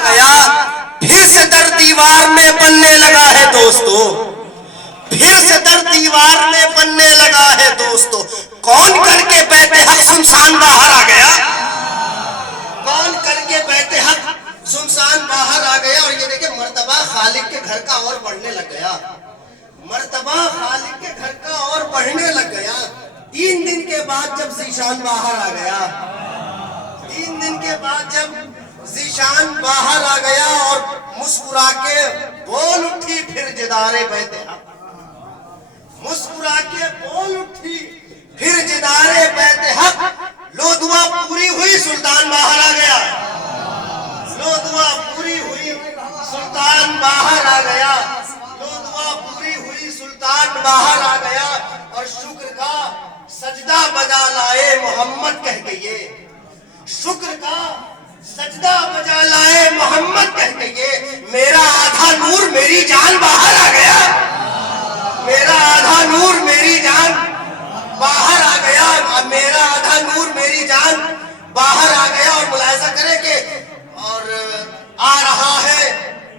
گیا پھر سے در دیوار میں بننے لگا ہے دوستو، پھر سے در دیوار میں بننے لگا ہے دوستو، کون کر کے بیت حق سنسان باہر آ گیا، کون کر کے بیت حق سنسان باہر آ گیا۔ اور یہ دیکھیں مرتبہ خالق کے گھر کا اور بڑھنے لگ گیا، مرتبہ خالق کے گھر کا اور بڑھنے لگ گیا۔ 3 دن کے بعد جب ذیشان باہر آ گیا، 3 دن کے بعد جب ذیشان باہر آ گیا اور مسکرا کے بول اٹھی پھر جدار بیت حق، مسکرا کے بول اٹھی پھر جدار بیت حق، لو دعا پوری ہوئی سلطان باہر آ گیا، لو دعا پوری ہوئی سلطان باہر آ گیا، لو دعا پوری ہوئی سلطان باہر آ گیا، اور شکر کا سجدہ بجا لائے محمد کہہ کے، یہ شکر کا سجدہ بجا لائے محمد کہہ کے، یہ میرا آدھا نور میری جان باہر آ گیا، میرا آدھا نور میری جان باہر آ گیا، میرا آدھا نور میری جان باہر آ گیا۔ اور ملاحظہ کریں کہ اور آ رہا ہے،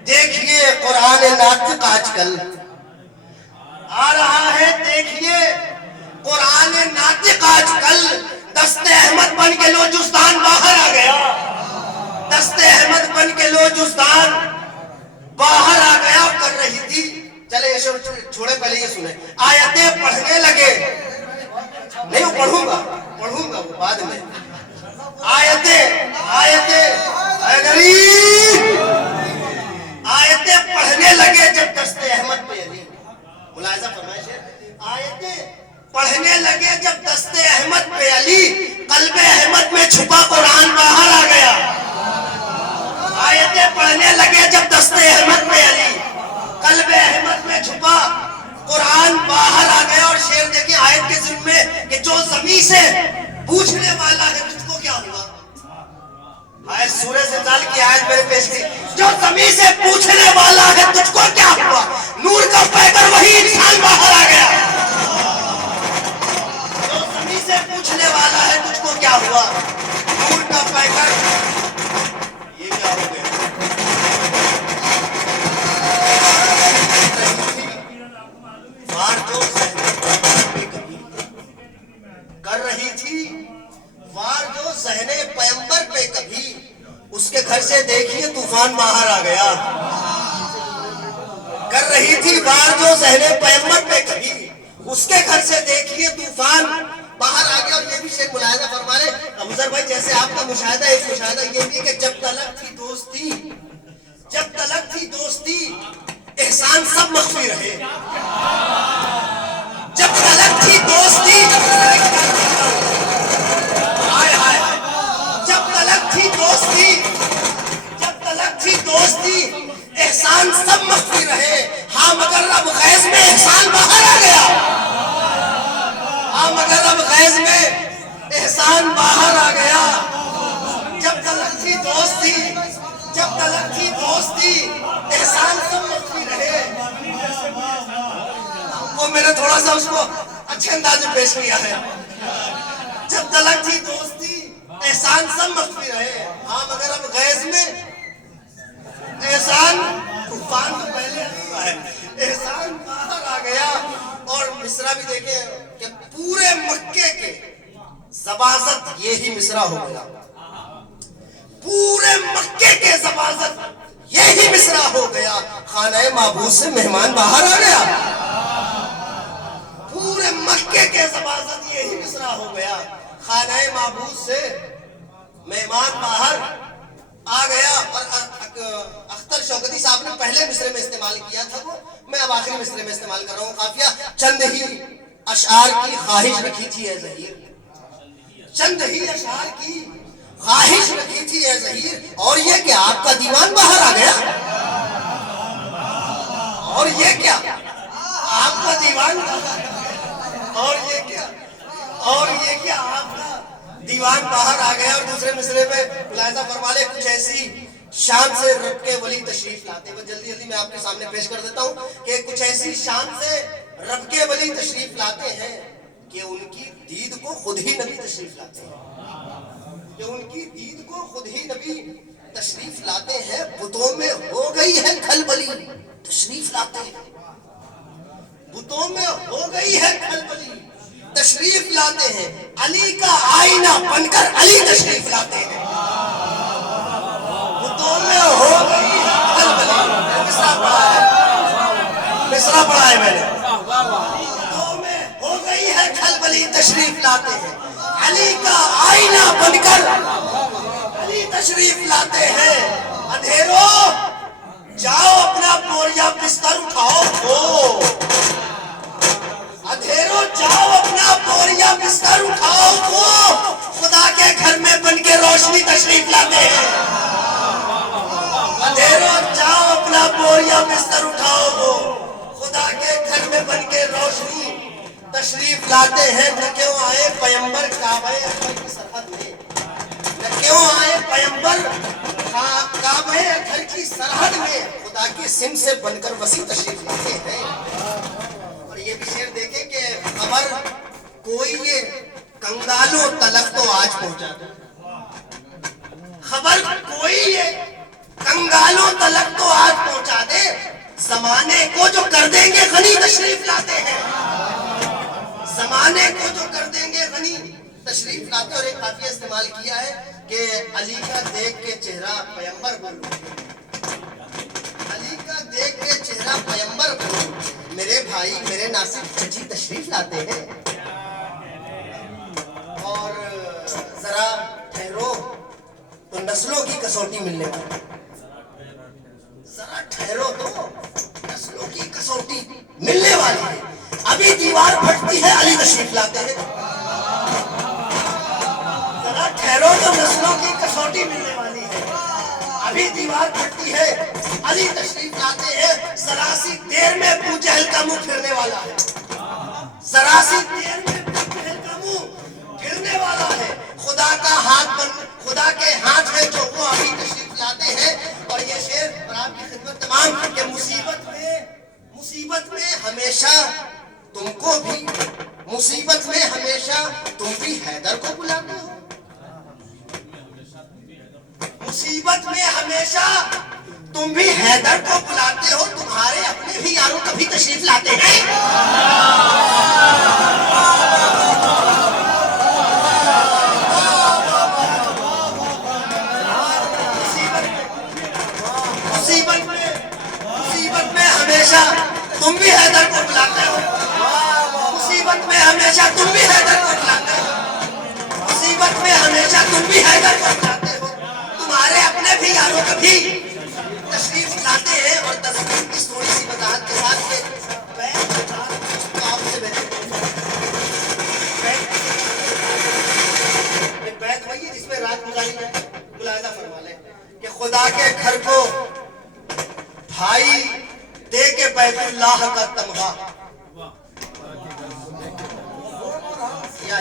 دیکھیے قرآن ناطق آج کل آ رہا ہے، دیکھیے قرآن ناطق آج کل، دست احمد بن کے لوجستان باہر آ گیا، دست احمد بن کے لوجستان باہر آ گیا۔ کر رہی تھی، چلے یہ چھوڑے پہلے یہ سنیں، آیتیں پڑھنے لگے، نہیں وہ پڑھوں گا وہ بعد میں، آیتیں پڑھنے لگے جب دست احمد پہ علی، ملاحظہ فرمائش، آیتیں پڑھنے لگے جب دست احمد پہ علی، قلب احمد میں چھپا قرآن باہر آ گیا، آیتیں پڑھنے لگے جب دست احمد پہ علی، قلب احمد میں چھپا قرآن باہر آ گیا۔ اور شعر دیکھیں آیت کے ضمن میں کہ جو زمین سے پوچھنے والا ہے تجھ کو کیا ہوا، آیت سورہ زلزال کی آیت میں نے پیش کی، جو زمین سے پوچھنے والا ہے تجھ کو کیا ہوا، نور کا پیکر وہی انسان باہر آ گیا، جو زمین سے پوچھنے والا ہے تجھ کو کیا ہوا، نور کا پیکر یہ کیا ہو گیا۔ وار جو کر رہی تھی، وار جو ذہن پیمبر پہ کبھی، اس کے گھر سے دیکھیے طوفان باہر آ گیا، کر رہی تھی وار جو ذہن پیمبر پہ کبھی، اس کے گھر سے دیکھیے طوفان باہر آ گیا۔ اور یہ بھی شیخ ملاحظہ فرما رہے ابوذر بھائی، جیسے آپ کا مشاہدہ، ایک مشاہدہ یہ بھی کہ جب تلک تھی دوستی، جب تلک تھی دوستی، احسان سب مخفی رہے، جب تلک تھی دوستی، جب تلک تھی دوستی، جب تلک تھی دوستی، احسان سب مخفی رہے، ہاں مگر اب غیظ میں احسان باہر آ گیا، ہاں مگر اب غیظ میں احسان باہر آ گیا۔ جب تلک تھی دوستی، جب تلک تھی دوستی، احسان سب مخفی رہے، وہ میں نے تھوڑا سا اس کو اچھے انداز میں پیش کیا ہے، جب تلک تھی دوستی، احسان سب مخفی رہے، ہاں مگر اب غیظ میں احسان، طوفان تو پہلے آیا ہے، احسان باہر آ گیا۔ اور مصرع بھی دیکھیں کہ پورے مکے کے زبازت یہی مصرع ہو گیا، پورے مکے کے زبازت یہی مصرع ہو گیا، خانہ معبود سے مہمان باہر آ گیا، پورے مکے کے زبازت یہی مصرع ہو گیا، خانہ معبود سے مہمان باہر آ گیا۔ اور اختر شوکتی صاحب نے پہلے مصرے میں استعمال کیا تھا، وہ میں اب آخری مصرے میں استعمال کر رہا ہوں، قافیہ چند ہی اشعار کی خواہش رکھی تھی اے ظہیر، چند ہی اشعار کی خواہش رکھی تھی اے ظہیر، اور یہ کہ آپ کا دیوان باہر آ گیا، اور یہ کیا آپ کا دیوان باہر، اور یہ کیا آپ کا دیوان باہر آ گیا۔ اور دوسرے مصرے میں ملاحظہ فرما لے، کچھ ایسی شان سے رب کے ولی تشریف لاتے ہیں، جلدی جلدی میں آپ کے سامنے پیش کر دیتا ہوں کہ کچھ ایسی شان سے رب کے ولی تشریف لاتے ہیں کہ ان کی دید کو خود ہی نبی تشریف لاتے ہیں، کہ ان کی دید کو خود ہی نبی تشریف لاتے ہیں بتوں میں ہو گئی ہے کھلبلی تشریف لاتے ہیں بتوں میں ہو گئی ہے کھلبلی تشریف لاتے ہیں علی کا آئینہ بن کر علی تشریف لاتے ہیں بتوں میں ہو گئی ہے کھلبلی مصرع پڑھا ہے میں نے بتوں میں ہو گئی ہے کھلبلی تشریف لاتے ہیں علی کا آئینہ بن کر علی تشریف لاتے ہیں اندھیروں جاؤ اپنا بوریا بستر اٹھاؤ اندھیروں جاؤ اپنا بوریا بستر اٹھاؤ خدا کے گھر میں بن کے روشنی تشریف لاتے ہیں اندھیروں جاؤ اپنا بوریا بستر اٹھاؤ خدا کے گھر میں بن کے روشنی تشریف لاتے ہیں نہ کیوں آئے پیمبر کعبہ گھر کی سرحد میں نہ کیوں آئے پیمبر کعبہ گھر کی سرحد میں خدا کی سم سے بن کر وسیع تشریف لاتے ہیں اور یہ بھی شعر دیکھیں کہ خبر کوئی یہ کنگالوں تلک تو آج پہنچا دے خبر کوئی یہ کنگالوں تلک تو آج پہنچا دے زمانے کو جو کر دیں گے غنی تشریف لاتے ہیں زمانے کو جو کر دیں گے غنی تشریف لاتے اور ایک قافیہ استعمال کیا ہے کہ علی کا دیکھ کے چہرہ پیمبر بولو علی کا دیکھ کے چہرہ پیمبر بولو میرے بھائی میرے ناصر چچی تشریف لاتے ہیں اور ذرا ٹھہرو تو نسلوں کی کسوٹی ملنے والی ذرا ٹھہرو تو نسلوں کی کسوٹی ملنے والی ہے ابھی دیوار پھٹتی ہے علی تشریف لاتے ہیں ذرا ٹھہرو تو نسلوں کی کسوٹی ملنے والی ہے ابھی دیوار پھٹتی ہے علی تشریف لاتے ہیں ذرا سی دیر میں ابو جہل کا منہ پھرنے والا ہے ذرا سی دیر میں ابو جہل کا منہ پھرنے والا ہے خدا کا ہاتھ خدا کے ہاتھ ہے جو وہ ابھی تشریف لاتے ہیں اور یہ شعر اور آپ کی خدمت تمام کہ مصیبت میں ہمیشہ تم کو بھی مصیبت میں ہمیشہ تم بھی حیدر کو بلاتے ہو مصیبت میں ہمیشہ تم بھی حیدر کو بلاتے ہو تمہارے اپنے بھی یاروں کبھی تشریف لاتے ہیں مصیبت میں ہمیشہ تم بھی حیدر کو بلاتے ہو مصیبت میں ہمیشہ تم بھی حیدر کو بلاتے ہو مصیبت میں ہمیشہ تم بھی حیدر کو بلاتے ہو تمہارے اپنے بھی یاروں کبھی تشریف لاتے ہیں اور تصویر کی تھوڑی سی وضاحت کے ساتھ بیت وہی جس میں رات گزاری ہے ملاحظہ فرما لیں کہ خدا کے گھر کو بھائی دے کے بیت اللہ کا تمغہ یا